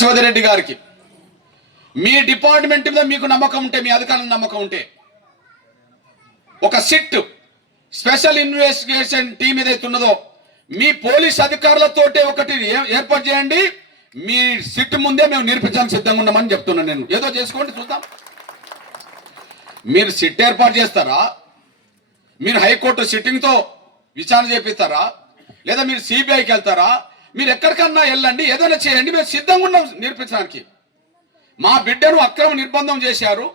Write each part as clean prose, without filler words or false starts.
శివరెడ్డి గారికి మీ డిపార్ట్మెంట్ మీద మీకు నమ్మకం ఉంటే, మీ అధికారుల నమ్మకం ఉంటే, ఒక సిట్ స్పెషల్ ఇన్వెస్టిగేషన్ టీం ఏదైతే ఉన్నదో మీ పోలీస్ అధికారులతోటే ఒకటి ఏర్పాటు చేయండి. మీ సిట్ ముందే మేము నిరూపించడానికి సిద్ధంగా ఉన్నామని చెప్తున్నాను. నేను ఏదో చేసుకోండి చూద్దాం. మీరు సిట్ ఏర్పాటు చేస్తారా, మీరు హైకోర్టు సిట్టింగ్తో విచారణ చేపిస్తారా, లేదా మీరు సిబిఐకి వెళ్తారా, మీరు ఎక్కడికన్నా వెళ్ళండి, ఏదైనా చేయండి, మేము సిద్ధంగా ఉన్నాం నిరూపించడానికి. మా బిడ్డను అక్రమ నిర్బంధం చేశారు,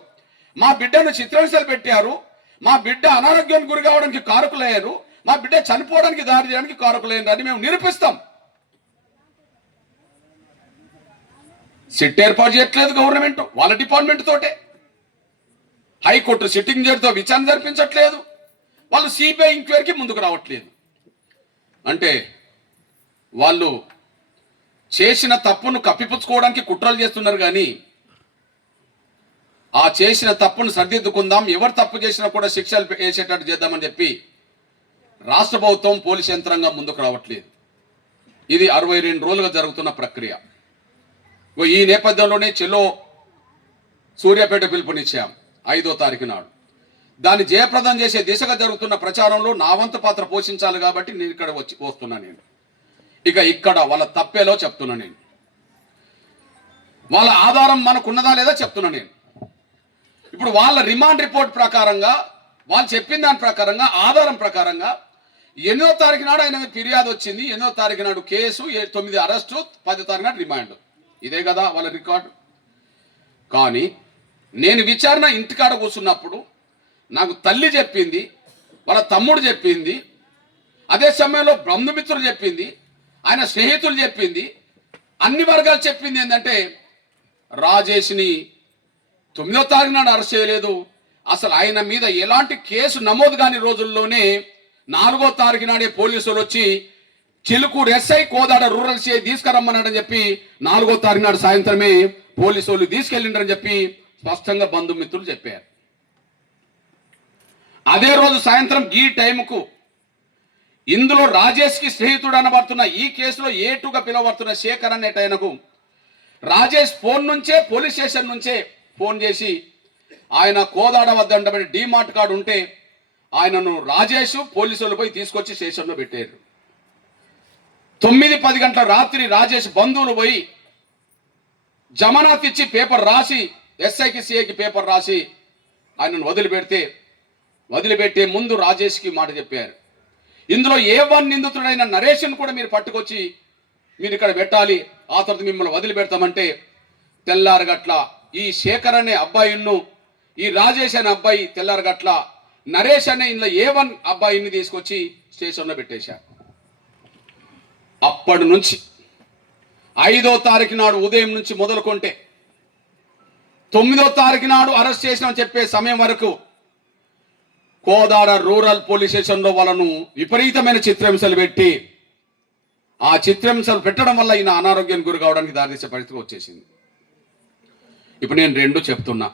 మా బిడ్డను చిత్రహింసలు పెట్టారు, మా బిడ్డ అనారోగ్యానికి గురి కావడానికి కారకులయ్యారు, మా బిడ్డ చనిపోవడానికి దారి చేయడానికి కారకులయ్యారు అని మేము నిరూపిస్తాం. సిట్ ఏర్పాటు చేయట్లేదు గవర్నమెంట్, వాళ్ళ డిపార్ట్మెంట్ తోటే. హైకోర్టు సిట్టింగ్ జడ్జితో విచారణ జరిపించట్లేదు, వాళ్ళు సిబిఐ ఎంక్వైరీకి ముందుకు రావట్లేదు. అంటే వాళ్ళు చేసిన తప్పును కప్పిపుచ్చుకోవడానికి కుట్రలు చేస్తున్నారు. కానీ ఆ చేసిన తప్పును సరిదిద్దుకుందాం, ఎవరు తప్పు చేసినా కూడా శిక్షలు వేసేటట్టు చేద్దామని చెప్పి రాష్ట్ర ప్రభుత్వం పోలీస్ యంత్రాంగం ముందుకు రావట్లేదు. ఇది 62 రోజులుగా జరుగుతున్న ప్రక్రియ. ఈ నేపథ్యంలోనే చెలో సూర్యాపేట పిలుపునిచ్చాం 5వ తారీఖు నాడు. దాన్ని జయప్రదం చేసే దిశగా జరుగుతున్న ప్రచారంలో నా వంతు పాత్ర పోషించాలి కాబట్టి నేను ఇక్కడ వస్తున్నా. నేను ఇక్కడ వాళ్ళ తప్పేలో చెప్తున్నా. నేను వాళ్ళ ఆధారం మనకున్నదా లేదా చెప్తున్నా. నేను ఇప్పుడు వాళ్ళ రిమాండ్ రిపోర్ట్ ప్రకారంగా, వాళ్ళు చెప్పిన దాని ప్రకారంగా, ఆధారం ప్రకారంగా 8వ తారీఖు నాడు ఆయన ఫిర్యాదు వచ్చింది, 8వ తారీఖు నాడు కేసు, 9 అరెస్టు, 10వ తారీఖు నాడు రిమాండ్. ఇదే కదా వాళ్ళ రికార్డు. కానీ నేను విచారణ ఇంటికాడ కూర్చున్నప్పుడు నాకు తల్లి చెప్పింది, వాళ్ళ తమ్ముడు చెప్పింది, అదే సమయంలో బంధుమిత్రులు చెప్పింది, ఆయన స్నేహితులు చెప్పింది, అన్ని వర్గాలు చెప్పింది ఏంటంటే రాజేష్ని 9వ తారీఖు నాడు అరెస్ట్ చేయలేదు, అసలు ఆయన మీద ఎలాంటి కేసు నమోదు కాని రోజుల్లోనే 4వ తారీఖు నాడే పోలీసులు వచ్చి Chilukuru SI Kodad rural CI తీసుకురమ్మన్నాడని చెప్పి 4వ తారీఖు నాడు సాయంత్రమే పోలీసు వాళ్ళు తీసుకెళ్ళిండ్రని చెప్పి స్పష్టంగా బంధుమిత్రులు చెప్పారు. అదే రోజు సాయంత్రం ఈ టైంకు ఇందులో రాజేష్కి స్నేహితుడు అనబడుతున్న, ఈ కేసులో ఏటుగా పిలువబడుతున్న శేఖర్ అనేటైనకు రాజేష్ ఫోన్ నుంచే, పోలీస్ స్టేషన్ నుంచే ఫోన్ చేసి ఆయన కోదాడ వద్ద ఉండబడి డిమార్ట్ కార్డు ఉంటే ఆయనను రాజేష్ పోలీసులు పోయి తీసుకొచ్చి స్టేషన్లో పెట్టారు. 9-10 గంటల రాత్రి రాజేష్ బంధువులు పోయి జమానత్ ఇచ్చి పేపర్ రాసి, ఎస్ఐకి సిఐకి పేపర్ రాసి ఆయనను వదిలిపెట్టే ముందు రాజేష్కి మాట చెప్పారు, ఇందులో A1 నిందితుడైన నరేష్ను కూడా మీరు పట్టుకొచ్చి మీరు ఇక్కడ పెట్టాలి, ఆ తర్వాత మిమ్మల్ని వదిలిపెడతామంటే తెల్లారగట్ల ఈ శేఖర్ అనే అబ్బాయిను, ఈ రాజేష్ అనే అబ్బాయి తెల్లారగట్ల నరేష్ అనే ఇందులో A1 అబ్బాయిని తీసుకొచ్చి స్టేషన్లో పెట్టేశారు. అప్పటి నుంచి 5వ తారీఖు నాడు ఉదయం నుంచి మొదలుకుంటే 9వ తారీఖు నాడు అరెస్ట్ చేసినామని చెప్పే సమయం వరకు కోదాడ రూరల్ పోలీస్ స్టేషన్లో వాళ్ళను విపరీతమైన చిత్రహింసలు పెట్టి, ఆ చిత్రహింసలు పెట్టడం వల్ల ఈయన అనారోగ్యానికి గురి కావడానికి దారితీసే పరిస్థితి వచ్చేసింది. ఇప్పుడు నేను 2 చెప్తున్నా.